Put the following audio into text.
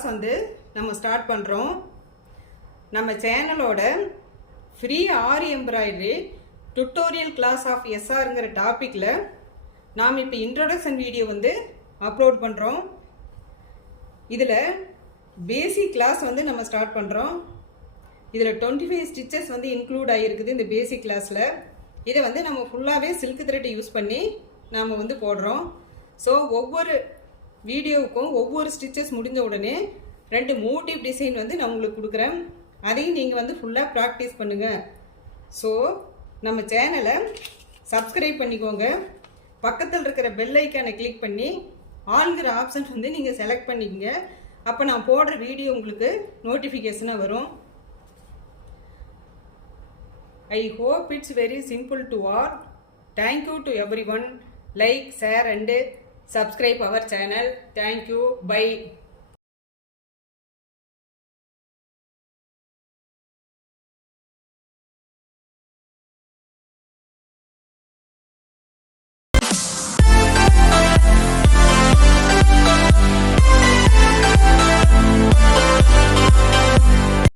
Class வந்து நம்ம start பண்ணுறோம். நம்ம சேனலோட free aari embroidery tutorial class of எஸ்ஆருங்கிற டாப்பிக்கில் நாம் இப்போ இன்ட்ரோடக்ஷன் வீடியோ வந்து அப்லோட் பண்ணுறோம். இதில் பேசிக் கிளாஸ் வந்து நம்ம ஸ்டார்ட் பண்ணுறோம். இதில் 25 ஸ்டிச்சஸ் வந்து இன்க்ளூட் ஆகிருக்குது இந்த பேசிக் கிளாஸில். இதை வந்து நம்ம ஃபுல்லாகவே சில்க் த்ரெட் யூஸ் பண்ணி நாம் வந்து போடுறோம். ஸோ ஒவ்வொரு வீடியோவுக்கும் ஒவ்வொரு ஸ்டிச்சஸ் முடிஞ்ச உடனே 2 மோட்டிவ் டிசைன் வந்து நான் உங்களுக்கு கொடுக்குறேன். அதையும் நீங்கள் வந்து ஃபுல்லாக ப்ராக்டிஸ் பண்ணுங்கள். ஸோ நம்ம சேனலை சப்ஸ்கிரைப் பண்ணிக்கோங்க. பக்கத்தில் இருக்கிற பெல் ஐக்கானை கிளிக் பண்ணி ஆல்ங்கிற ஆப்ஷன் வந்து நீங்கள் செலக்ட் பண்ணிக்கோங்க. அப்போ நான் போடுற வீடியோ உங்களுக்கு நோட்டிஃபிகேஷனாக வரும். I hope it's very simple to all. Thank you to everyone. Like, share and subscribe our channel. Thank you. Bye.